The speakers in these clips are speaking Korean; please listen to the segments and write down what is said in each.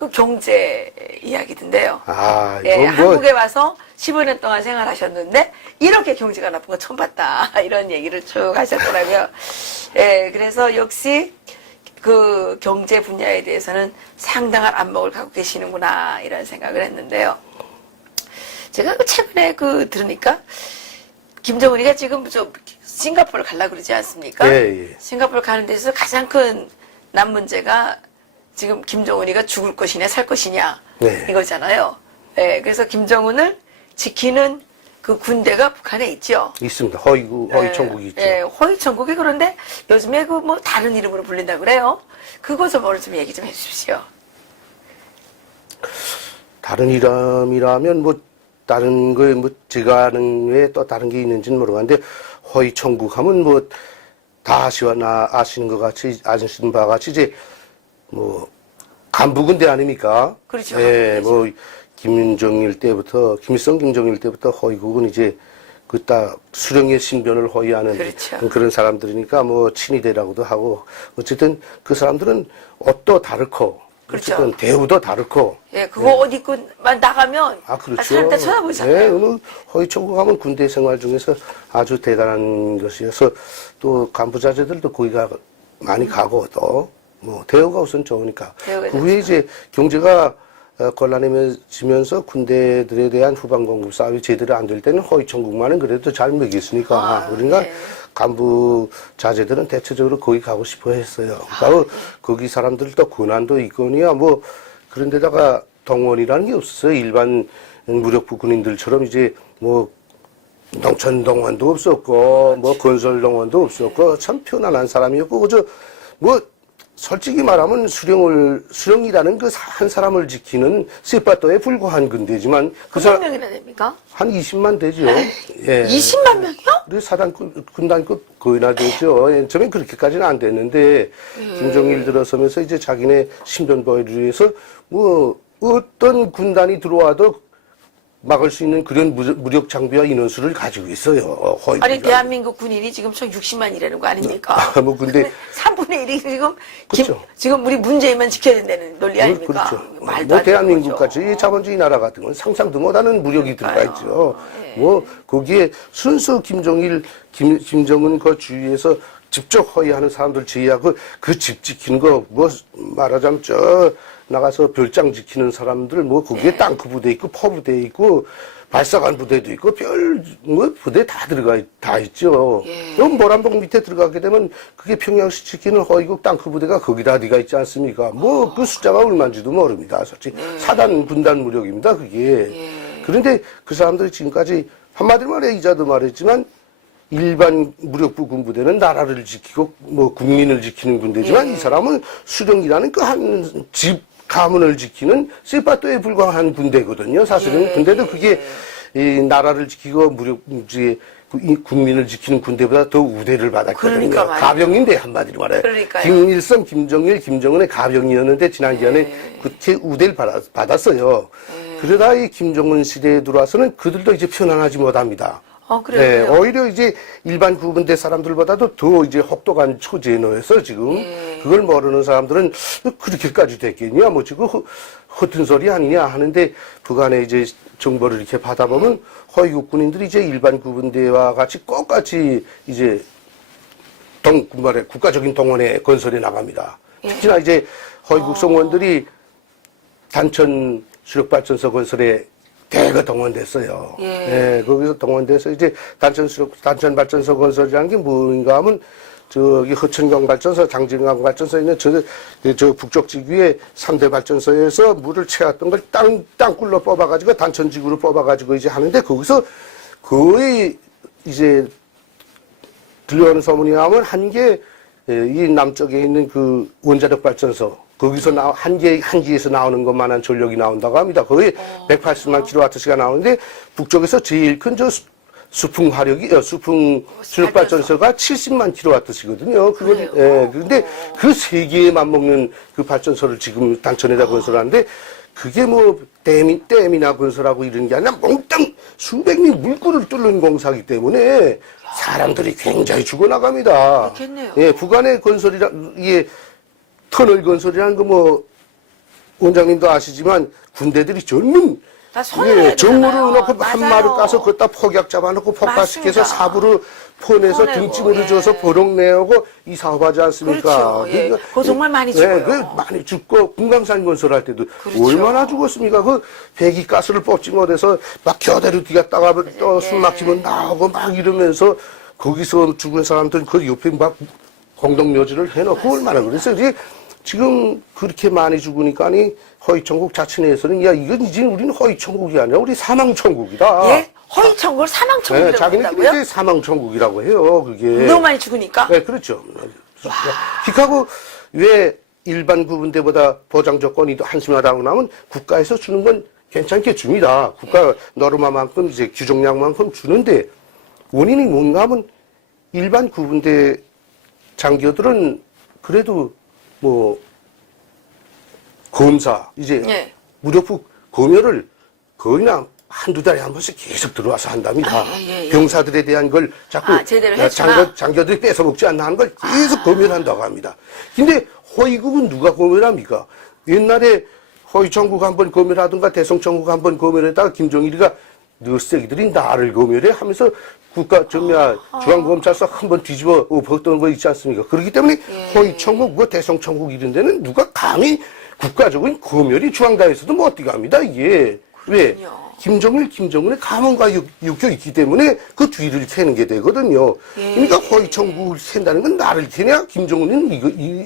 그 경제 이야기던데요. 아, 예, 이건 뭐, 한국에 와서 15년 동안 생활하셨는데 이렇게 경제가 나쁜 거 처음 봤다 이런 얘기를 쭉 하셨더라고요. 예, 그래서 역시 그 경제 분야에 대해서는 상당한 안목을 갖고 계시는구나 이런 생각을 했는데요. 제가 그 최근에 그 들으니까 김정은이가 지금 저 싱가포르 가려고 그러지 않습니까? 예, 예. 싱가포르 가는 데서 가장 큰 남 문제가 지금 김정은이가 죽을 것이냐 살 것이냐 네. 이거잖아요. 예, 그래서 김정은을 지키는 그 군대가 북한에 있죠. 있습니다. 허위천국이 있죠. 예, 허위천국이 그런데 요즘에 그 뭐 다른 이름으로 불린다 그래요. 그것을 오늘 좀 얘기 좀 해주십시오. 다른 이름이라면 뭐, 다른 거에 뭐, 제가 아는 외에 또 다른 게 있는지는 모르겠는데, 허위천국 하면 뭐, 다 아시는 것 같이, 아시는 바와 같이 이제, 뭐, 간부군대 아닙니까? 그렇죠. 예, 뭐, 김정일 때부터, 김일성 김정일 때부터 허위국은 이제, 그 딱 수령의 신변을 허위하는 그렇죠. 그런 사람들이니까 뭐, 친위대라고도 하고, 어쨌든 그 사람들은 옷도 다르고, 그렇죠. 어쨌든 대우도 다르고, 예, 그거 옷 입고만 나가면 아, 그렇죠. 사람들 쳐다보잖아요. 네, 뭐 허위천국 하면 군대 생활 중에서 아주 대단한 것이어서 또 간부자제들도 거기 많이 가고 또 뭐 대우가 우선 좋으니까. 대우가 그 후에 이제 경제가 곤란해지면서 군대들에 대한 후방 공급 사업이 제대로 안 될 때는 허위천국만은 그래도 잘 먹였으니까. 아, 그러니까 네. 간부 자제들은 대체적으로 거기 가고 싶어 했어요. 그러니까 거기 사람들도 권한도 있거니와 뭐 그런 데다가 동원이라는 게 없었어요. 일반 무력부 군인들처럼 이제 뭐 농촌 동원도 없었고 뭐 건설 동원도 없었고 참 편안한 사람이었고 그저 뭐 솔직히 말하면 수령이라는 그 한 사람을 지키는 세파도에 불과한 군대지만 그 몇 사람 명이나 됩니까? 한 20만 되죠. 예. 20만 명이요? 우리 사단급, 군단급 거의나 되죠. 예, 처음엔 그렇게까지는 안 됐는데, 김정일 들어서면서 이제 자기네 신변보호를 위해서 뭐, 어떤 군단이 들어와도 막을 수 있는 그런 무력 장비와 인원수를 가지고 있어요. 아니 대한민국 군인이 지금 총 60만이라는 거 아닙니까? 뭐 근데 3분의 1이 지금 그렇죠. 지금 우리 문재인만 지켜야 된다는 논리 아닙니까? 그렇죠. 말도 뭐 안 되는 대한민국 거죠. 같이 자본주의 나라 같은 건 상상도 못하는 무력이 들어가 있죠. 예. 뭐 거기에 순수 김정은 그 주위에서 직접 허위하는 사람들 제외하고 그 집 지키는 거 뭐 말하자면 저 나가서 별장 지키는 사람들 뭐 거기에 땅크 부대 있고 퍼부대 있고 발사관 부대도 있고 뭐 부대 다 있죠. 그럼 모란봉 밑에 들어가게 되면 그게 평양시 지키는 허위국 땅크 부대가 거기다 어디가 있지 않습니까? 뭐 그 숫자가 얼마인지도 모릅니다. 솔직히 사단 분단 무력입니다. 그게. 그런데 그 사람들이 지금까지 한마디로 말해 이자도 말했지만 일반 무력부 군부대는 나라를 지키고 뭐 국민을 지키는 군대지만 이 사람은 수령이라는 그 한 집 가문을 지키는 세파토에 불과한 군대거든요. 사실은 근데도 그게 이 나라를 지키고 국민을 지키는 군대보다 더 우대를 받았거든요. 그러니까 가병인데 한마디로 말해. 그러니까요. 김일성, 김정일, 김정은의 가병이었는데 지난 기간에 그렇게 우대를 받았어요. 그러다 이 김정은 시대에 들어와서는 그들도 이제 편안하지 못합니다. 그래요. 네, 그래요. 오히려 이제 일반 구분대 사람들보다도 더 이제 혹독한 처지에 놓여서 지금 그걸 모르는 사람들은 그렇게까지 됐겠냐, 뭐 지금 허튼 소리 아니냐 하는데 북한에 이제 정보를 이렇게 받아보면 허위국 군인들이 이제 일반 구분대와 같이 똑같이 이제 국가적인 동원에 건설에 나갑니다. 특히나 이제 허위국 성원들이 단천 수력발전소 건설에 대거 동원됐어요. 예, 거기서 동원돼서 이제 단천 발전소 건설이라는 게 뭔가 하면 저기 허천강 발전소, 장진강 발전소에 있는 저 북쪽 지구의 3대 발전소에서 물을 채웠던 걸 땅굴로 뽑아가지고 단천지구로 뽑아가지고 이제 하는데 거기서 거의 이제 들려오는 소문이 나오면 한 개, 이 남쪽에 있는 그 원자력 발전소, 거기서 한기에서 나오는 것만한 전력이 나온다고 합니다. 거의 180만 킬로와트시가 나오는데 북쪽에서 제일 큰 수풍 수력발전소가 70만 킬로와트시거든요. 그런데 그 세 개에 맞먹는 그 발전소를 지금 단천에다 건설하는데 그게 뭐 댐이나 건설하고 이런 게 아니라 몽땅 수백 미 물꼬를 뚫는 공사기 때문에 사람들이 굉장히 죽어나갑니다. 그렇겠네요. 예, 북한의 건설이라, 이게 터널 건설이라는 거 뭐 원장님도 아시지만 군대들이 전문 다 손을 정무를 해야 넣고 되잖아요. 한 마리 맞아요. 까서 그기다 폭약 잡아놓고 폭발시켜서 맞습니다. 사부로 포내서 포내고, 등짐으로 예. 줘서 보록 내오고 이 사업하지 않습니까? 그렇죠. 예. 그거 정말 많이 죽어요. 많이 죽고 금강산 건설할 때도 그렇죠. 얼마나 죽었습니까? 그 배기가스를 뽑지 못해서 막 겨대로 뛰었다가 또 예. 숨 막히면 나오고 막 이러면서 거기서 죽은 사람들 그 옆에 막 공동묘지를 해놓고 얼마나 그랬어요. 이제 지금 그렇게 많이 죽으니까니 허위천국 자치 내에서는 야 이건 이제 우리는 허위천국이 아니라 우리 사망천국이다. 예? 허위천국을 사망천국이라고 자기네들이 한다고요? 이제 사망천국이라고 해요. 그게. 너무 많이 죽으니까? 네, 그렇죠. 기카고 왜 일반 구분대보다 보장 조건이 더 한심하다고 나면 국가에서 주는 건 괜찮게 줍니다. 국가 노르마만큼 이제 규정량만큼 주는데 원인이 뭔가 하면 일반 구분대 장교들은 그래도 뭐 검사 이제 예. 무료부 검열을 거의 한두 달에 한 번씩 계속 들어와서 한답니다. 예. 병사들에 대한 걸 자꾸 제대로 했구나. 장교들이 뺏어먹지 않나 하는 걸 계속 검열한다고 합니다. 근데 허위국은 누가 검열합니까? 옛날에 허위천국 한번 검열하든가 대성천국 한번 검열했다가 김정일이가 너 새끼들이 나를 검열해 하면서 국가 중앙검찰서 한번 뒤집어 엎었던 거 있지 않습니까? 그렇기 때문에 허위천국, 뭐 대성천국 이런 데는 누가 감히 국가적인 검열이 중앙당에서도 못 뛰갑니다, 이게. 왜? 김정은의 감언과 엮여 있기 때문에 그 뒤를 캐는 게 되거든요. 그러니까 허위천국을 캔다는 건 나를 캐냐? 김정은은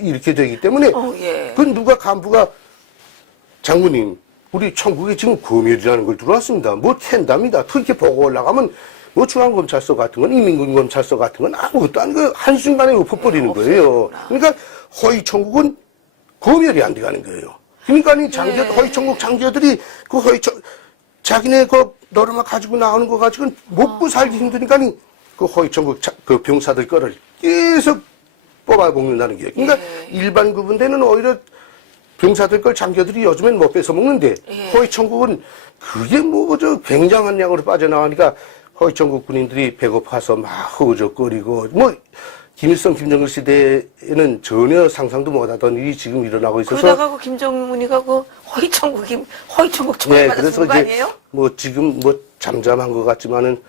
이렇게 되기 때문에 그건 누가 간부가 장군님, 우리 천국에 지금 검열이라는 걸 들어왔습니다. 뭐 캔답니다. 특히 보고 올라가면 뭐 중앙검찰서 같은 건, 인민군검찰서 같은 건 아무것도 아니고 한순간에 엎어버리는 거예요. 그러니까 허위천국은 검열이 안 돼가는 거예요. 그러니까 허위천국 장교들이 그 자기네 그 노르마 가지고 나오는 거 가지고는 먹고 살기 힘드니까 그 허위천국 그 병사들 거를 계속 뽑아먹는다는 게. 그러니까 일반 구분대는 오히려 병사들 걸 장교들이 요즘엔 못 뺏어 먹는데 허위천국은 그게 뭐 저 굉장한 양으로 빠져나가니까 허위천국 군인들이 배고파서 막 허우적거리고 뭐 김일성, 김정일 시대에는 전혀 상상도 못하던 일이 지금 일어나고 있어서 그러다가 그 김정은이가 그 허위천국 총알 맞았던 거 아니에요? 뭐 지금 뭐 잠잠한 것 같지만은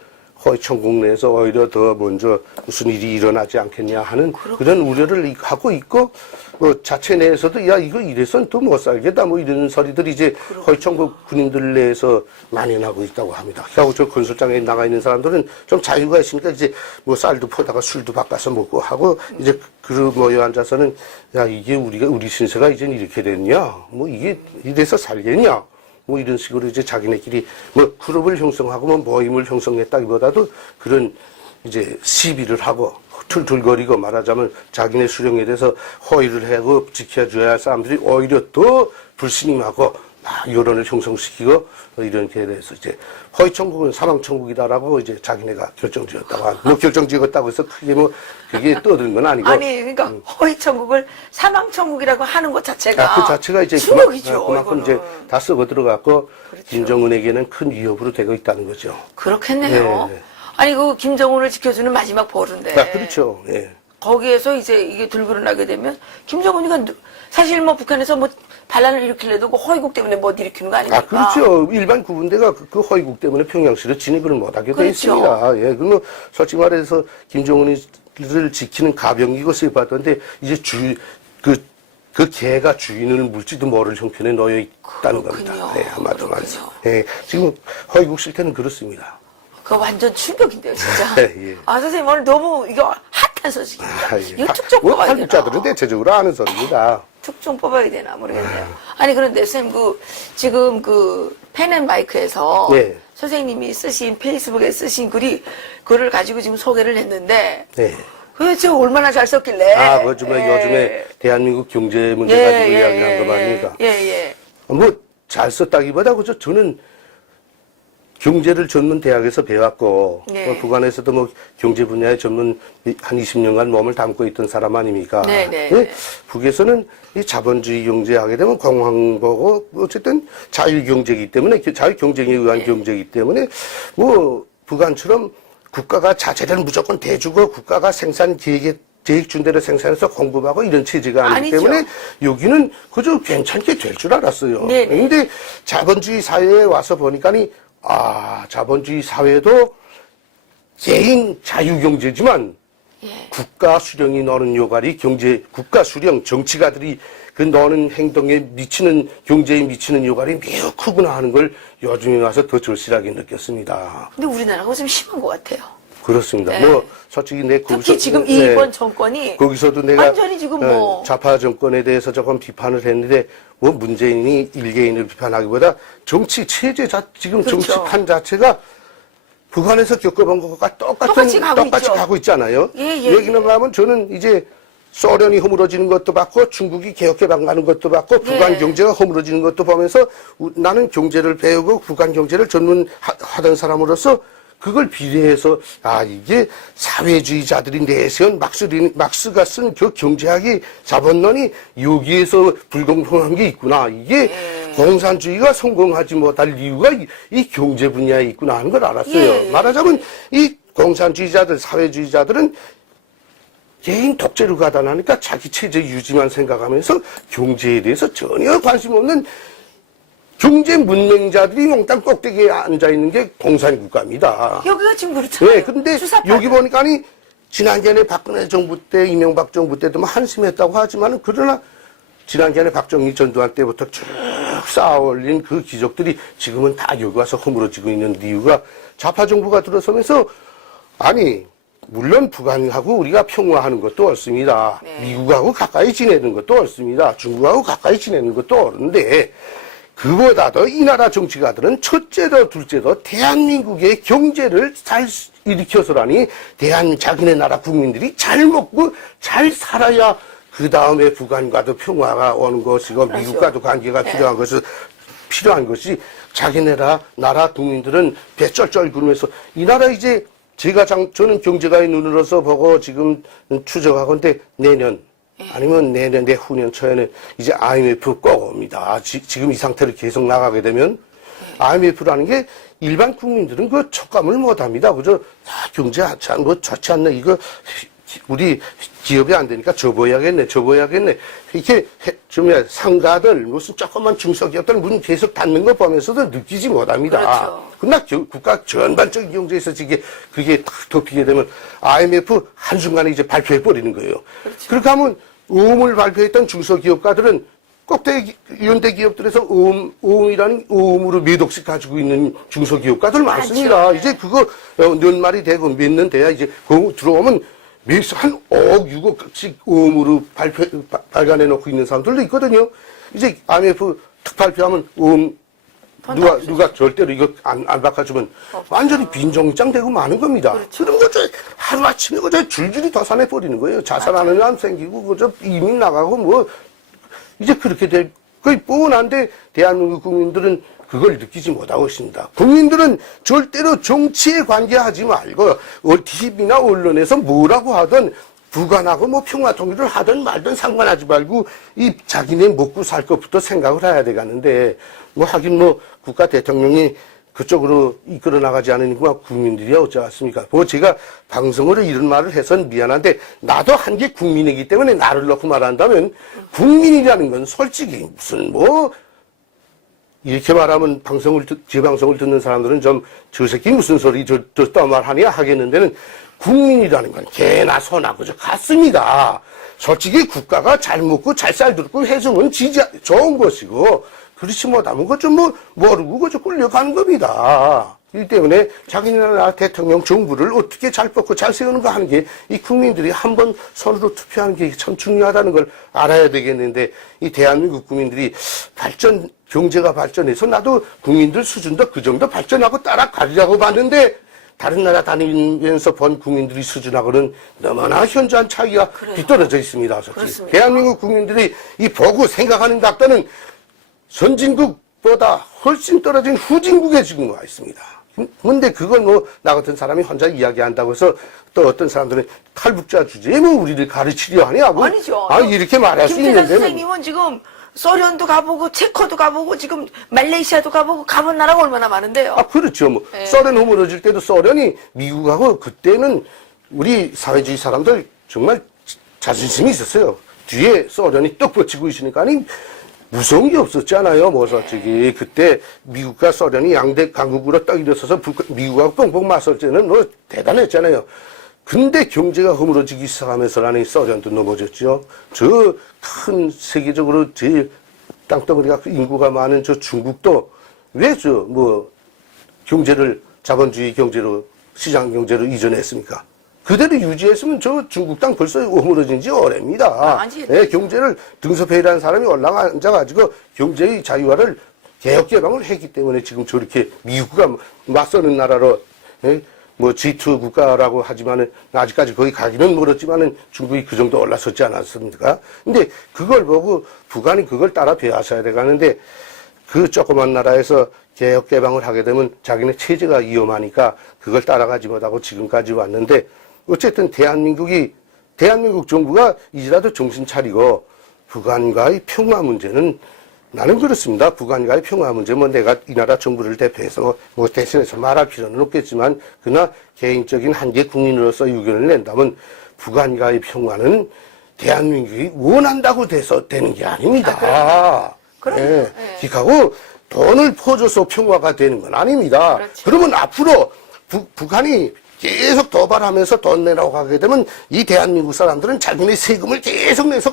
허위천국 내에서 오히려 더 먼저 무슨 일이 일어나지 않겠냐 하는 그런 우려를 하고 있고 뭐 자체 내에서도 야 이거 이래선 또 못 살겠다 뭐 이런 소리들이 이제 허위천국 군인들 내에서 만연하고 있다고 합니다. 그리고 저 건설장에 나가 있는 사람들은 좀 자유가 있으니까 이제 뭐 쌀도 퍼다가 술도 바꿔서 먹고 하고 이제 그 모여 앉아서는 야 이게 우리 신세가 이제 이렇게 됐냐 뭐 이게 이래서 살겠냐 뭐 이런 식으로 이제 자기네끼리 뭐 그룹을 형성하고 뭐 모임을 형성했다기보다도 그런 이제 시비를 하고 툴툴거리고 말하자면 자기네 수령에 대해서 허위를 하고 지켜줘야 할 사람들이 오히려 더 불신임하고 막 여론을 형성시키고 이렇게 돼서 이제 허위천국은 사망천국이다라고 이제 자기네가 결정지었다고 뭐 결정지었다고 해서 크게 뭐 그게 떠드는 건 아니고 아니 그러니까 허위천국을 사망천국이라고 하는 것 자체가 그 자체가 이제 충격이죠. 그만큼 이제 다 썩어 들어갔고 그렇죠. 김정은에게는 큰 위협으로 되고 있다는 거죠. 그렇겠네요. 네. 아니 그 김정은을 지켜주는 마지막 보루인데 그렇죠. 예. 거기에서 이제 이게 들그러나게 되면 김정은이가 사실 뭐 북한에서 뭐 반란을 일으키려도 그 허위국 때문에 못 일으키는 거 아닙니까? 그렇죠. 일반 구분대가 그 허위국 때문에 평양시로 진입을 못하게 돼 있습니다. 예, 그뭐 솔직히 말해서 김정은을 지키는 가병이고 쓰여봤던데 이제 그 개가 주인을 물지도 모를 형편에 놓여 있다는 겁니다. 예, 아마도 말이죠. 예, 지금 허위국 실태는 그렇습니다. 그거 완전 충격인데요, 진짜. 예. 아, 선생님 오늘 너무 이거 핫한 소식입니다. 이거 특종 뭐 뽑아야 되나? 한국자들은 대체적으로 아는 소리입니다. 특종 뽑아야 되나 모르겠네요. 아니 그런데 선생님 지금 펜앤마이크에서 네. 선생님이 쓰신 페이스북에 쓰신 글을 가지고 지금 소개를 했는데 네. 그게 얼마나 잘 썼길래? 요즘에 대한민국 경제 문제 가지고 이야기한 거 말입니까? 뭐 잘 썼다기보다 그저 저는 경제를 전문 대학에서 배웠고 북한에서도 뭐 경제 분야에 전문 한 20년간 몸을 담고 있던 사람 아닙니까? 북에서는 이 자본주의 경제 하게 되면 공황보고 어쨌든 자유경제이기 때문에 자유경쟁에 의한 경제이기 때문에 뭐 북한처럼 국가가 자재를 무조건 대주고 국가가 생산 기획에 계획 준 대로 생산해서 공급하고 이런 체제가 아니기 아니죠. 때문에 여기는 그저 괜찮게 될 줄 알았어요. 네네. 근데 자본주의 사회에 와서 보니까니 자본주의 사회도 개인 자유경제지만 예. 국가 수령이 넣는 요갈이 국가 수령, 정치가들이 그 넣는 행동에 미치는, 경제에 미치는 요갈이 매우 크구나 하는 걸 요즘에 와서 더 절실하게 느꼈습니다. 근데 우리나라가 좀 심한 것 같아요. 그렇습니다. 네. 뭐, 솔직히 특히 지금 이번 정권이 거기서도 내가 완전히 지금 뭐 좌파 정권에 대해서 조금 비판을 했는데 뭐 문재인이 일개인을 비판하기보다 정치 체제 지금 그렇죠. 정치판 자체가 북한에서 겪어본 것과 똑같이 가고 있죠. 가고 있잖아요. 예. 얘기는 하면 저는 이제 소련이 허물어지는 것도 봤고 중국이 개혁해방가는 것도 봤고 북한 경제가 허물어지는 것도 보면서 나는 경제를 배우고 북한 경제를 전문하던 사람으로서 그걸 비례해서 이게 사회주의자들이 내세운 막스가 쓴 그 경제학이 자본론이 여기에서 불공평한 게 있구나. 이게 공산주의가 성공하지 못할 이유가 이 경제 분야에 있구나 하는 걸 알았어요. 말하자면 이 공산주의자들, 사회주의자들은 개인 독재로 가다 나니까 자기 체제 유지만 생각하면서 경제에 대해서 전혀 관심 없는 경제 문맹자들이 몽땅 꼭대기에 앉아있는 게 공산국가입니다. 여기가 지금 그렇잖아요. 네, 근데 여기 보니까 지난번에 박근혜 정부 때, 이명박 정부 때도 뭐 한심했다고 하지만 그러나 지난번에 박정희 전두환 때부터 쭉 쌓아올린 그 기적들이 지금은 다 여기 와서 허물어지고 있는 이유가 좌파 정부가 들어서면서 물론 북한하고 우리가 평화하는 것도 옳습니다. 미국하고 가까이 지내는 것도 옳습니다. 중국하고 가까이 지내는 것도 옳은데 그보다도 이 나라 정치가들은 첫째도 둘째도 대한민국의 경제를 잘 일으켜서라니 자기네 나라 국민들이 잘 먹고 잘 살아야 그 다음에 북한과도 평화가 오는 것이고 그렇죠. 미국과도 관계가 필요한 것이 자기네 나라 국민들은 배 쩔쩔 굴면서 이 나라 이제 저는 경제가의 눈으로서 보고 지금 추적하건데 내년 아니면 내후년 초에는 이제 IMF 꼭 옵니다. 지금 이 상태로 계속 나가게 되면 IMF라는 게 일반 국민들은 그 촉감을 못 합니다. 그저 경제 참 좋지 않네. 이거 우리 기업이 안 되니까 접어야겠네. 이렇게 상가들 무슨 조그만 중소기업들 문 계속 닫는 거 보면서도 느끼지 못합니다. 그렇죠. 그러나 국가 전반적인 경제에서 그게 탁 덮이게 되면 IMF 한순간에 이제 발표해 버리는 거예요. 그렇죠. 그렇게 하면 어음을 발표했던 중소기업가들은 꼭대기 연대 기업들에서 어음이라는 어음으로 몇 억씩 가지고 있는 중소기업가들 많습니다. 많죠. 이제 그거 연말이 되고 몇 년 돼야 이제 들어오면 한 5억, 6억씩 어음으로 발간해 놓고 있는 사람들도 있거든요. 이제 IMF 특발표하면 누가 절대로 이거 안 바꿔주면 완전히 빈정장 되고 마는 겁니다. 그렇죠. 그런 거 하루아침에 줄줄이 더산해 버리는 거예요. 자살하는 사람 생기고 이민 나가고 뭐 이제 그렇게 거의 뻔한데 대한민국 국민들은 그걸 느끼지 못하고 있습니다. 국민들은 절대로 정치에 관계하지 말고 TV나 언론에서 뭐라고 하든 북한하고 뭐 평화 통일을 하든 말든 상관하지 말고 자기네 먹고 살 것부터 생각을 해야 되겠는데 하긴 국가 대통령이 그쪽으로 이끌어 나가지 않으니까 국민들이 어쩌겠습니까? 제가 방송으로 이런 말을 해서는 미안한데 나도 한 개 국민이기 때문에 나를 놓고 말한다면 국민이라는 건 솔직히 무슨 이렇게 말하면 제 방송을 듣는 사람들은 저 새끼 무슨 소리 저 말하냐 하겠는데는 국민이라는 건 개나 소나 그저 같습니다. 솔직히 국가가 잘 먹고 잘 살도록 해주면 좋은 것이고 그렇지 못하면 모르고 그저 끌려가는 겁니다. 이 때문에 자기네 나라 대통령 정부를 어떻게 잘 뽑고 잘 세우는가 하는 게 이 국민들이 한번 손으로 투표하는 게 참 중요하다는 걸 알아야 되겠는데 이 대한민국 국민들이 경제가 발전해서 나도 국민들 수준도 그 정도 발전하고 따라가려고 봤는데 다른 나라 다니면서 본 국민들이 수준하고는 너무나 현저한 차이가 뒤떨어져 있습니다. 그렇습니다. 대한민국 국민들이 보고 생각하는 각도는 선진국보다 훨씬 떨어진 후진국에 지금 와 있습니다. 근데 그걸 나 같은 사람이 혼자 이야기한다고 해서 또 어떤 사람들은 탈북자 주제에 우리를 가르치려 하냐고. 아니죠. 이렇게 말할 수 김태관 있는데. 선생님은 지금 소련도 가보고 체코도 가보고 지금 말레이시아도 가본 나라가 얼마나 많은데요. 그렇죠. 소련 허물어질 때도 소련이 미국하고 그때는 우리 사회주의 사람들 정말 자존심이 있었어요. 뒤에 소련이 떡 뻗치고 있으니까, 아니, 무서운 게 없었잖아요, 뭐, 솔직히. 그때 미국과 소련이 양대 강국으로 딱 일어서서 미국하고 뻥뻥 맞설 때는 뭐 대단했잖아요. 근데 경제가 허물어지기 시작하면서라니 소련도 넘어졌죠. 저 큰 세계적으로 제일 땅덩어리가 인구가 많은 저 중국도 왜 경제를 자본주의 경제로 시장 경제로 이전했습니까? 그대로 유지했으면 저 중국 땅 벌써 허물어진 지 오래입니다. 예, 경제를 등소패이라는 사람이 올라앉아가지고 경제의 자유화를 개혁 개방을 했기 때문에 지금 저렇게 미국과 맞서는 나라로, 예, 뭐 G2 국가라고 하지만은 아직까지 거기 가기는 멀었지만은 중국이 그 정도 올라섰지 않았습니까? 근데 그걸 보고 북한이 그걸 따라 배워서야 돼가는데 그 조그만 나라에서 개혁 개방을 하게 되면 자기네 체제가 위험하니까 그걸 따라가지 못하고 지금까지 왔는데 어쨌든 대한민국 정부가 이제라도 정신 차리고 북한과의 평화 문제는 나는 그렇습니다. 북한과의 평화 문제 뭐 내가 이 나라 정부를 대표해서 뭐 대신해서 말할 필요는 없겠지만 그러나 개인적인 한계 국민으로서 의견을 낸다면 북한과의 평화는 대한민국이 원한다고 돼서 되는 게 아닙니다. 그럼요. 기하고 돈을 퍼줘서 평화가 되는 건 아닙니다. 그렇죠. 그러면 앞으로 북한이 계속 도발하면서 돈 내라고 하게 되면 이 대한민국 사람들은 자기네 세금을 계속 내서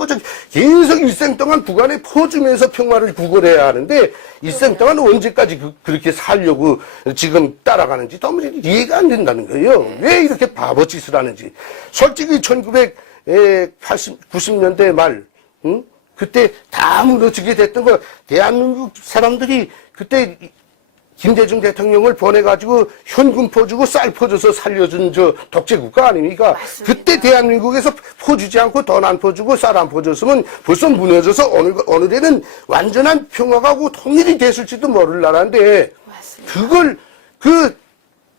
계속 일생 동안 북한에 퍼주면서 평화를 구걸해야 하는데 일생 동안 언제까지 그렇게 살려고 지금 따라가는지 도무지 이해가 안 된다는 거예요. 왜 이렇게 바보짓을 하는지. 솔직히 90년대 말 그때 다 무너지게 됐던 거 대한민국 사람들이 그때 김대중 대통령을 보내가지고 현금 퍼주고 쌀 퍼줘서 살려준 저 독재국가 아닙니까? 맞습니다. 그때 대한민국에서 퍼주지 않고 돈 안 퍼주고 쌀 안 퍼줬으면 벌써 무너져서 오늘에는 완전한 평화가 오고 통일이 됐을지도 모를 나라인데 맞습니다.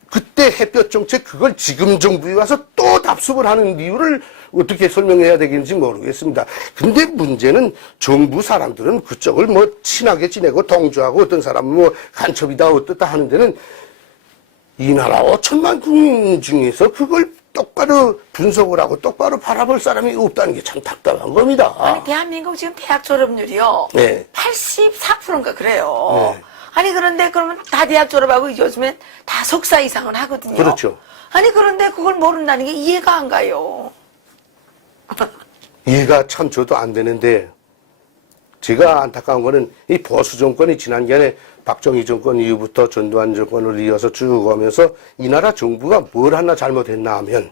그때 햇볕 정책 그걸 지금 정부에 와서 또 답습을 하는 이유를 어떻게 설명해야 되겠는지 모르겠습니다. 근데 문제는 정부 사람들은 그쪽을 뭐 친하게 지내고 동조하고 어떤 사람은 뭐 간첩이다 어떻다 하는 데는 이 나라 5천만 국민 중에서 그걸 똑바로 분석을 하고 똑바로 바라볼 사람이 없다는 게 참 답답한 겁니다. 아니, 대한민국 지금 대학 졸업률이요. 네. 84%인가 그래요. 네. 아니, 그런데 그러면 다 대학 졸업하고 요즘엔 다 석사 이상은 하거든요. 그렇죠. 아니, 그런데 그걸 모른다는 게 이해가 안 가요. 이해가 참 저도 안 되는데 제가 안타까운 거는 이 보수 정권이 지난번에 박정희 정권 이후부터 전두환 정권을 이어서 쭉 오면서 이 나라 정부가 뭘 하나 잘못했나 하면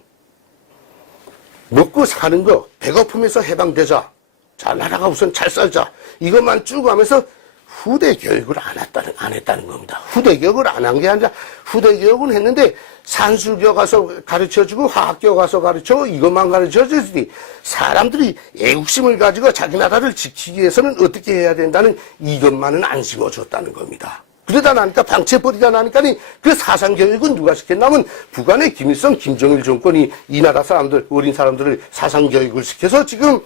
먹고 사는 거 배고픔에서 해방되자. 자, 나라가 우선 잘 살자. 이것만 쭉 하면서 후대 교육을 안 했다는 겁니다. 후대 교육을 안 한 게 아니라 후대 교육은 했는데 산수교 가서 가르쳐주고 화학교 가서 가르쳐 이것만 가르쳐주지 사람들이 애국심을 가지고 자기 나라를 지키기 위해서는 어떻게 해야 된다는 이것만은 안 심어줬다는 겁니다. 그러다 나니까 방치해버리다 나니까 그 사상교육은 누가 시켰냐면 북한의 김일성, 김정일 정권이 이 나라 사람들, 어린 사람들을 사상교육을 시켜서 지금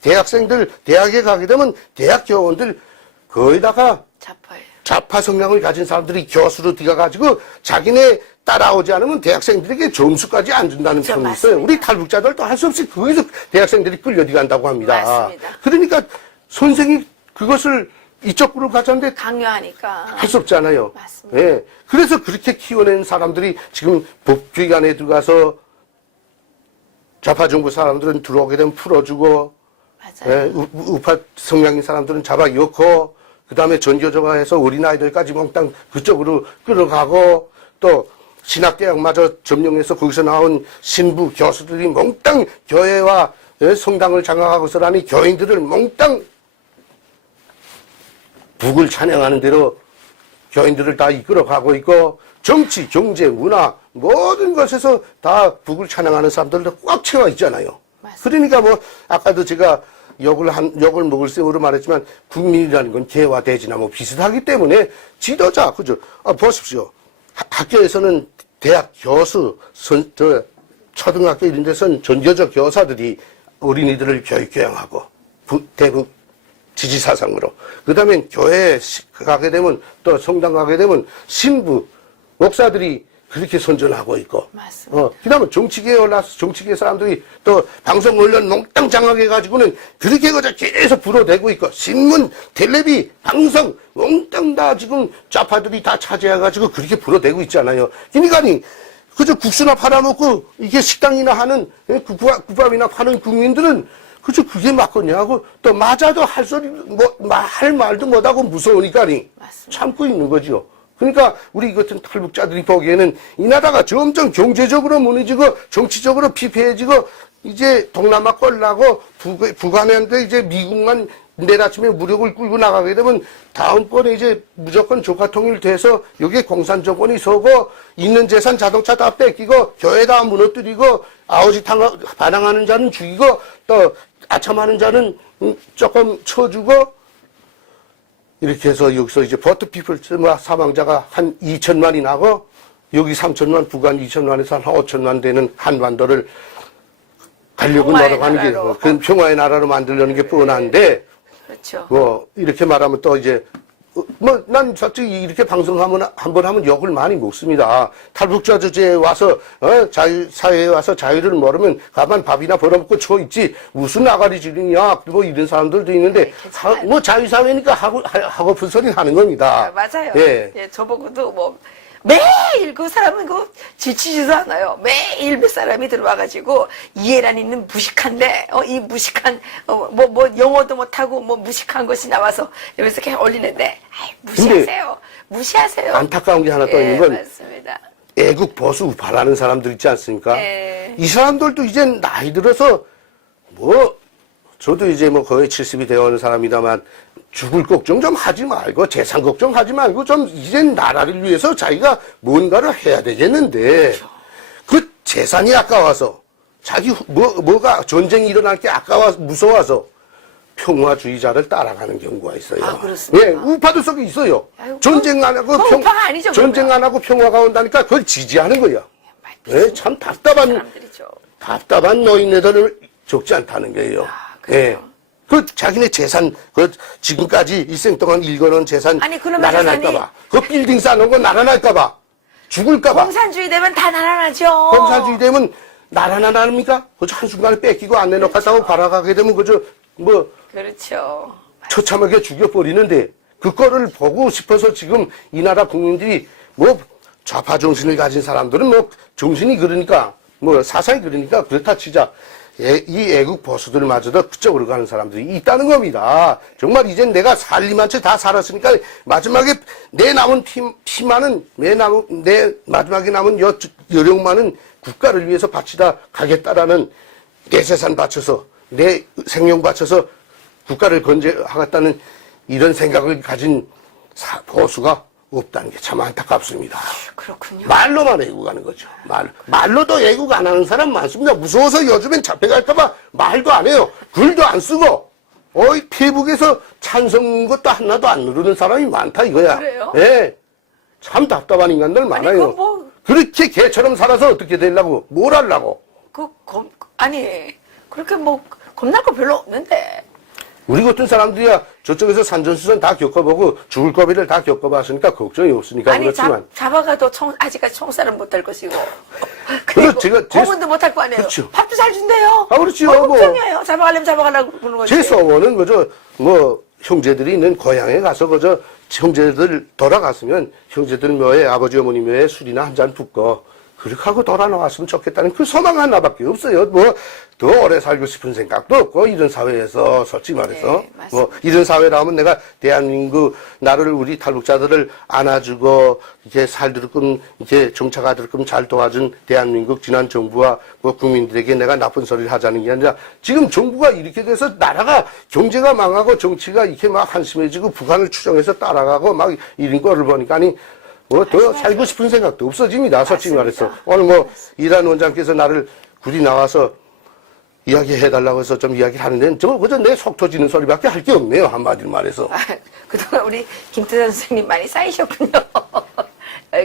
대학생들, 대학에 가게 되면 대학 교원들 거의다가 자파예요. 좌파 성향을 가진 사람들이 교수로 들어가가지고 자기네 따라오지 않으면 대학생들에게 점수까지 안 준다는 그렇죠, 편이 있어요. 맞습니다. 우리 탈북자들도 할 수 없이 거기서 대학생들이 끌려 들어간다고 합니다. 맞습니다. 그러니까 선생이 그것을 이쪽으로 가자는데 강요하니까. 할 수 없잖아요. 맞습니다. 예. 그래서 그렇게 키워낸 사람들이 지금 법규관에 들어가서 좌파 정부 사람들은 들어오게 되면 풀어주고 맞아요. 예, 우파 성향인 사람들은 잡아 엮고 그 다음에 전교조가해서 어린아이들까지 몽땅 그쪽으로 끌어가고 또 신학대학마저 점령해서 거기서 나온 신부 교수들이 몽땅 교회와 성당을 장악하고서라니 교인들을 몽땅 북을 찬양하는 대로 교인들을 다 이끌어가고 있고 정치, 경제, 문화 모든 것에서 다 북을 찬양하는 사람들도 꽉 채워 있잖아요. 맞습니다. 그러니까 뭐 아까도 제가 욕을 먹을 셈으로 말했지만 국민이라는 건 개와 돼지나 뭐 비슷하기 때문에 지도자 그죠? 보십시오. 학교에서는 대학 교수, 초등학교 이런 데서는 전교조 교사들이 어린이들을 교육하고 대북 지지 사상으로 그 다음에 교회에 가게 되면 또 성당 가게 되면 신부 목사들이 그렇게 선전하고 있고. 맞습니다. 그다음에 정치계에 올라서 정치계 사람들이 또 방송 언론 몽땅 장악해가지고는 그렇게 그저 계속 불어대고 있고 신문, 텔레비, 방송 몽땅 다 지금 좌파들이 다 차지해가지고 그렇게 불어대고 있잖아요. 그러니까 그저 국수나 팔아먹고 이게 식당이나 하는 국밥이나 파는 국민들은 그저 그게 맞겠냐고 또 맞아도 할 소리 할 말도 못하고 무서우니까 참고 있는 거죠. 그러니까 우리 같은 탈북자들이 보기에는 이 나라가 점점 경제적으로 무너지고 정치적으로 피폐해지고 이제 동남아 꼴나고 북한한테 이제 미국만 내일 아침에 무력을 끌고 나가게 되면 다음번에 이제 무조건 조카 통일돼서 여기에 공산 정권이 서고 있는 재산 자동차 다 뺏기고 교회 다 무너뜨리고 아버지 반항하는 자는 죽이고 또 아첨하는 자는 조금 쳐주고 이렇게 해서 여기서 이제 버트피플 사망자가 한 2천만이 나고 여기 3천만 북한 2천만에서 한 5천만 되는 한반도를 가려고 노력하는 게 그 평화의 나라로 만들려는 게 뻔한데 그렇죠. 뭐 이렇게 말하면 또 이제 난 솔직히 이렇게 방송하면 한번 하면 욕을 많이 먹습니다. 탈북자 주제에 와서 사회에 와서 자유를 모르면 가만 밥이나 벌어먹고 쳐 있지 무슨 아가리 지르냐 뭐 이런 사람들도 있는데 뭐 자유사회니까 하고픈 소리 하는 겁니다. 맞아요. 예. 저보고도 뭐 매일 그 사람은 지치지도 않아요. 매일 몇 사람이 들어와가지고 이해란 있는 무식한데 이 무식한 뭐 영어도 못하고 뭐 무식한 것이 나와서 여기서 그냥 올리는데 무시하세요. 무시하세요. 안타까운 게 하나 또 있는 건 맞습니다. 애국 보수 우파라는 사람들 있지 않습니까? 네. 이 사람들도 이제 나이 들어서 저도 이제 뭐 거의 70이 되어 오는 사람이다만 죽을 걱정 좀 하지 말고 재산 걱정하지 말고 좀 이젠 나라를 위해서 자기가 뭔가를 해야 되겠는데 그 재산이 아까워서 자기 뭐가 전쟁이 일어날 게 아까워서 무서워서 평화주의자를 따라가는 경우가 있어요. 아, 그렇습니까? 예, 우파들 속에 있어요. 아이고, 전쟁 안 하고 우파가 아니죠, 전쟁 그러면. 안 하고 평화가 온다니까 그걸 지지하는 거야. 예, 참 답답한 노인네들을 적지 않다는 거예요. 예. 그 자기네 재산, 지금까지 일생 동안 일궈놓은 재산 그러면 날아날까봐. 그 빌딩 쌓아놓은 거 날아날까봐. 죽을까봐. 공산주의 되면 다 날아나죠. 공산주의 되면 날아나랍니까? 그저 한순간에 뺏기고 안 내놓겠다고 발악하게 되면 그렇죠. 처참하게 죽여버리는데 그거를 보고 싶어서 지금 이 나라 국민들이 좌파 정신을 가진 사람들은 정신이 그러니까 사상이 그러니까 그렇다 치자. 이 애국 보수들마저도 그쪽으로 가는 사람들이 있다는 겁니다. 정말 이젠 내가 살림한 채 다 살았으니까 마지막에 내 남은 피만은 내 마지막에 남은 여력만은 국가를 위해서 바치다 가겠다라는 내 재산 바쳐서 내 생명 바쳐서 국가를 건재하겠다는 이런 생각을 가진 보수가 없다는 게 참 안타깝습니다. 그렇군요. 말로만 애국하는 거죠. 말로도 애국 안 하는 사람 많습니다. 무서워서 요즘엔 잡혀갈까봐 말도 안 해요. 글도 안 쓰고, 페이북에서 찬성 것도 하나도 안 누르는 사람이 많다 이거야. 그래요? 예. 참 답답한 인간들 많아요. 그렇게 개처럼 살아서 어떻게 되려고, 뭘 하려고. 그렇게 겁날 거 별로 없는데. 우리 같은 사람들이야 저쪽에서 산전수전 다 겪어보고 죽을 거비를 다 겪어봤으니까 걱정이 없으니까 그렇지만 잡아가도 아직까지 총살은 못할 것이고 그리고 고문도 못할 거 아니에요. 그렇죠. 밥도 잘 준대요. 그렇지요. 걱정이에요. 잡아가려면 잡아가려고 그러는 거지. 제 소원은 형제들이 있는 고향에 가서 형제들 돌아갔으면 형제들 묘에 아버지 어머니 묘에 술이나 한 잔 붓고 그렇게 하고 돌아 나왔으면 좋겠다는 그 소망 하나밖에 없어요. 더 오래 살고 싶은 생각도 없고, 이런 사회에서, 솔직히 말해서. 네, 이런 사회라면 내가 대한민국, 우리 탈북자들을 안아주고, 이렇게 살들끔, 이렇게 정착하들끔 잘 도와준 대한민국 지난 정부와 국민들에게 내가 나쁜 소리를 하자는 게 아니라, 지금 정부가 이렇게 돼서 나라가 경제가 망하고 정치가 이렇게 막 한심해지고 북한을 추종해서 따라가고 막 이런 거를 보니까 더 살고 싶은 생각도 없어집니다. 솔직히 말해서. 오늘 이란 원장께서 나를 굳이 나와서 이야기해달라고 해서 좀 이야기를 하는데, 그저 내 속 터지는 소리밖에 할 게 없네요. 한마디로 말해서. 그동안 우리 김태선 선생님 많이 쌓이셨군요.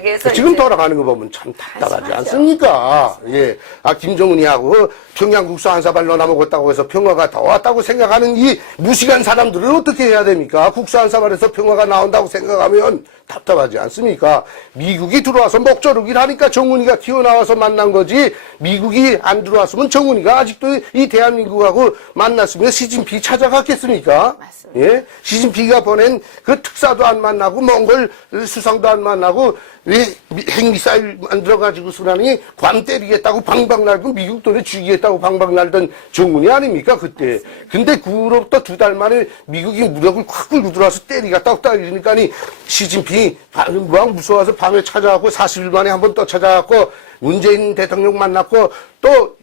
세계에서 지금 이제 돌아가는 거 보면 참 답답하지 한심하죠. 않습니까? 예. 김정은이하고 평양 국수 한 사발 넣어 먹었다고 해서 평화가 더 왔다고 생각하는 이 무식한 사람들은 어떻게 해야 됩니까? 국수 한 사발에서 평화가 나온다고 생각하면 답답하지 않습니까? 미국이 들어와서 먹저르기를 하니까 정은이가 튀어나와서 만난 거지, 미국이 안 들어왔으면 정은이가 아직도 이 대한민국하고 만났으면 시진핑 찾아갔겠습니까? 맞습니다. 예? 시진핑이가 보낸 그 특사도 안 만나고 몽골 수상도 안 만나고 왜 핵미사일 만들어가지고 수란이 관 때리겠다고 방방 날고 미국 돈에 죽이겠다고 방방 날던 정문이 아닙니까 그때. 근데 그로부터 2달 만에 미국이 무력을 확 끌고 들어와서 때리가 떡 때리니까니 시진핑이 막 무서워서 밤에 찾아가고 40일 만에 한 번 또 찾아가고 문재인 대통령 만났고 또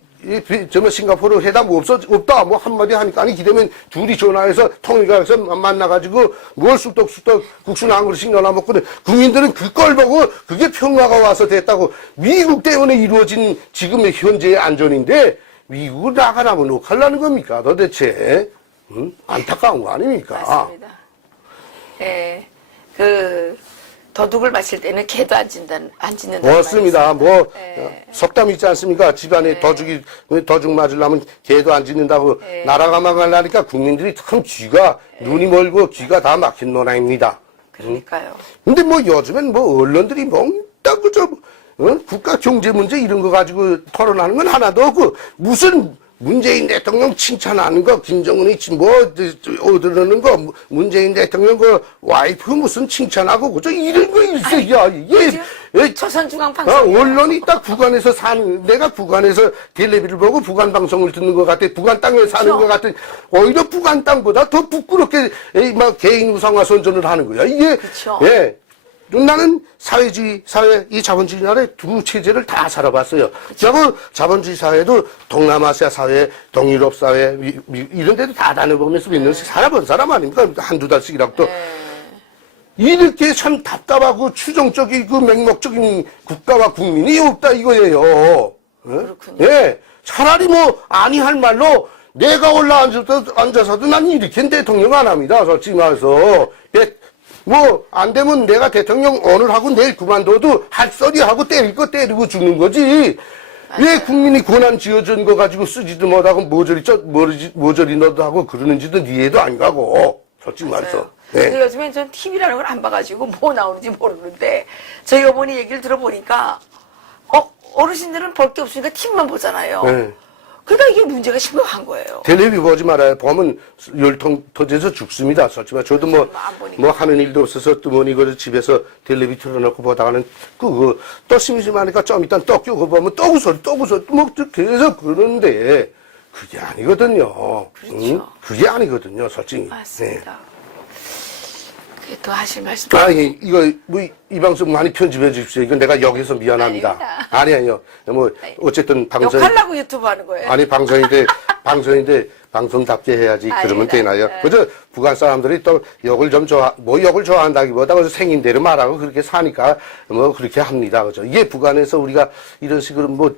싱가포르 회담 없다 뭐 한마디 하니까 아니 기대면 둘이 전화해서 통일가에서 만나가지고 뭘 쑥떡쑥떡 국수나 한 그릇씩 넣어 먹거든. 국민들은 그걸 보고 그게 평화가 와서 됐다고. 미국 때문에 이루어진 지금의 현재의 안전인데 미국을 나가라면 어떡하려는 겁니까 도대체. 안타까운 거 아닙니까? 맞습니다. 예, 도둑을 마실 때는 개도 안 짖는다. 맞습니다. 뭐 예. 속담 있지 않습니까? 집안에 도둑 맞으려면 개도 안 짖는다고. 나라가 망하려니까 국민들이 참 눈이 멀고 귀가 다 막힌 모양입니다. 그러니까요. 근데 뭐 요즘엔 뭐 언론들이 몽땅 그저 국가 경제 문제 이런 거 가지고 토론하는 건 하나도 없고 무슨 문재인 대통령 칭찬하는 거, 김정은이 얻으려는 거, 문재인 대통령 그 와이프 무슨 칭찬하고 그저 이런 거 있어야 이게 조선중앙방송 언론이 딱 북한에서 내가 북한에서 텔레비를 보고 북한 방송을 듣는 것 같아. 북한 땅에 사는 그렇죠. 것 같은. 오히려 북한 땅보다 더 부끄럽게 막 개인 우상화 선전을 하는 거야. 이게 그렇죠. 예. 나는 사회주의 사회, 이 자본주의 나라의 두 체제를 다 살아봤어요. 그리고 자본주의 사회도 동남아시아 사회, 동유럽 사회, 이런 데도 다 다녀보면서 몇 년씩 살아본 사람 아닙니까? 한두 달씩이라도 또. 이렇게 참 답답하고 추정적이고 맹목적인 국가와 국민이 없다 이거예요. 그렇군요. 예. 차라리 뭐 아니 할 말로 내가 앉아서도 난 이렇게 대통령 안 합니다. 솔직히 말해서. 뭐, 안 되면 내가 대통령 오늘 하고 내일 그만둬도 할 소리 하고 때릴 거 때리고 죽는 거지. 맞아요. 왜 국민이 고난 지어준 거 가지고 쓰지도 못하고 모조리 너도 하고 그러는지도 이해도 안 가고. 솔직히 말해서. 근데 네. 요즘엔 전 TV라는 걸 안 봐가지고 뭐 나오는지 모르는데 저희 어머니 얘기를 들어보니까 어르신들은 볼 게 없으니까 TV만 보잖아요. 네. 그러니까 이게 문제가 심각한 거예요. 텔레비 보지 말아요. 보면 열통 터져서 죽습니다. 솔직히 말해. 저도 안 보니까. 뭐 하는 일도 없어서 뜨머니 그 집에서 텔레비 틀어놓고 보다가는 또 심심하니까 좀 이따 또 끼고 보면 또 웃어 뭐 계속 그러는데 그게 아니거든요. 그렇죠. 그게 아니거든요. 솔직히. 맞습니다. 그게 더 하실 말씀. 이거 뭐 이 방송 많이 편집해 주십시오. 이건 내가 여기서 미안합니다. 아닙니다. 아니요. 뭐 어쨌든 방송 욕하려고 유튜브 하는 거예요. 아니 방송인데 방송답게 해야지. 그러면 아닙니다. 되나요? 그저 북한 사람들이 또 욕을 좋아한다기보다 그저 생긴대로 말하고 그렇게 사니까 뭐 그렇게 합니다. 그죠? 이게 북한에서 우리가 이런 식으로 뭐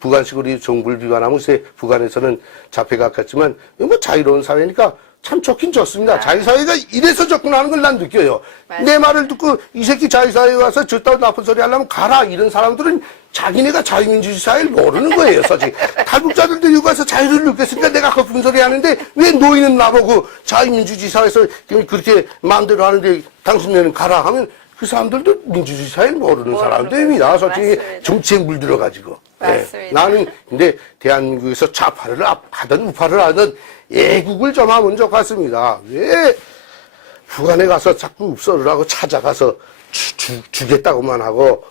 북한식으로 정부를 비판하면 요새 북한에서는 잡혀갔겠지만 뭐 자유로운 사회니까 참 좋긴 좋습니다. 자유사회가 이래서 접근하는 걸 난 느껴요. 맞습니다. 내 말을 듣고 이 새끼 자유사회에 와서 저따위 나쁜 소리 하려면 가라. 이런 사람들은 자기네가 자유민주주의 사회를 모르는 거예요, 솔직히. 탈북자들도 여기 와서 자유를 느꼈으니까 내가 거품 소리 하는데 왜 너희는 나보고 자유민주주의 사회에서 그렇게 마음대로 하는데 당신네는 가라 하면 그 사람들도 민주주의 사회를 모르는 사람들입니다. 솔직히 맞습니다. 정치에 물들어가지고. 맞습니다. 나는 근데 대한민국에서 좌파를 하든 우파를 하든 애국을 좀 하면 좋겠습니다. 왜 북한에 가서 자꾸 읍소를 하고 찾아가서 주겠다고만 하고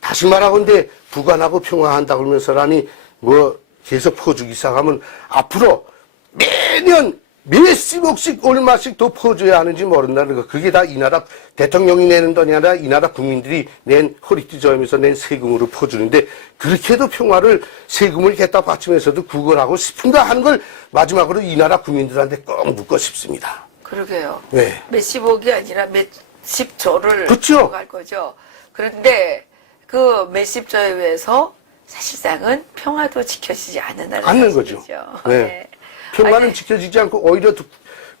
다시 말하건대 북한하고 평화한다고 그러면서라니 뭐 계속 퍼주기 시작하면 앞으로 매년 몇십억씩 얼마씩 더 퍼줘야 하는지 모른다는 거. 그게 다 이 나라 대통령이 내는 돈이 아니라 이 나라 국민들이 낸 허리띠 저으면서 낸 세금으로 퍼주는데 그렇게 해도 평화를 세금을 갖다 바치면서도 구걸하고 싶은가 하는 걸 마지막으로 이 나라 국민들한테 꼭 묻고 싶습니다. 그러게요. 네. 몇십억이 아니라 몇십조를 그쵸. 갈 거죠. 그런데 그 몇십조에 의해서 사실상은 평화도 지켜지지 않는 거죠. 사실이죠. 네. 평화는 아니, 지켜지지 않고 오히려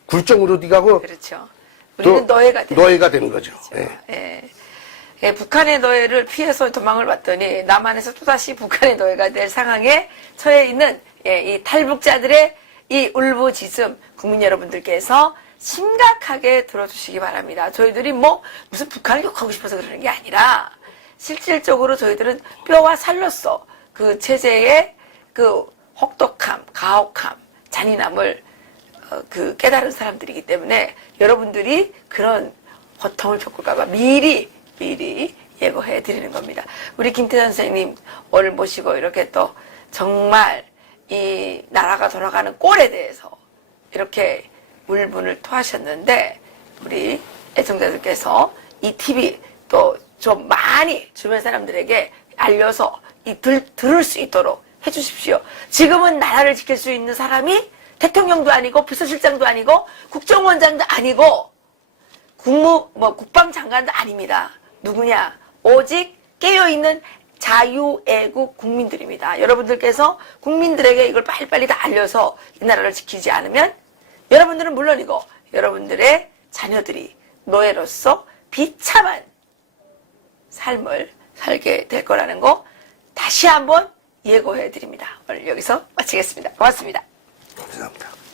굴종으로 뒤가고 그렇죠. 우리는 또 노예가 되는 노예가 되는 거죠. 거죠. 네. 예. 예, 북한의 노예를 피해서 도망을 왔더니 남한에서 또다시 북한의 노예가 될 상황에 처해 있는 예, 이 탈북자들의 이 울부짖음 국민 여러분들께서 심각하게 들어주시기 바랍니다. 저희들이 뭐 무슨 북한을 욕하고 싶어서 그러는 게 아니라 실질적으로 저희들은 뼈와 살로서 그 체제의 그 혹독함, 가혹함, 잔인함을 그 깨달은 사람들이기 때문에 여러분들이 그런 고통을 겪을까봐 미리 예고해 드리는 겁니다. 우리 김태현 선생님 오늘 모시고 이렇게 또 정말 이 나라가 돌아가는 꼴에 대해서 이렇게 울분을 토하셨는데 우리 애청자들께서 이 TV 또 좀 많이 주변 사람들에게 알려서 들을 수 있도록 해주십시오. 지금은 나라를 지킬 수 있는 사람이 대통령도 아니고 비서실장도 아니고 국정원장도 아니고 국방장관도 아닙니다. 누구냐? 오직 깨어있는 자유애국 국민들입니다. 여러분들께서 국민들에게 이걸 빨리빨리 다 알려서 이 나라를 지키지 않으면 여러분들은 물론이고 여러분들의 자녀들이 노예로서 비참한 삶을 살게 될 거라는 거 다시 한번 예고해 드립니다. 오늘 여기서 마치겠습니다. 고맙습니다. 감사합니다.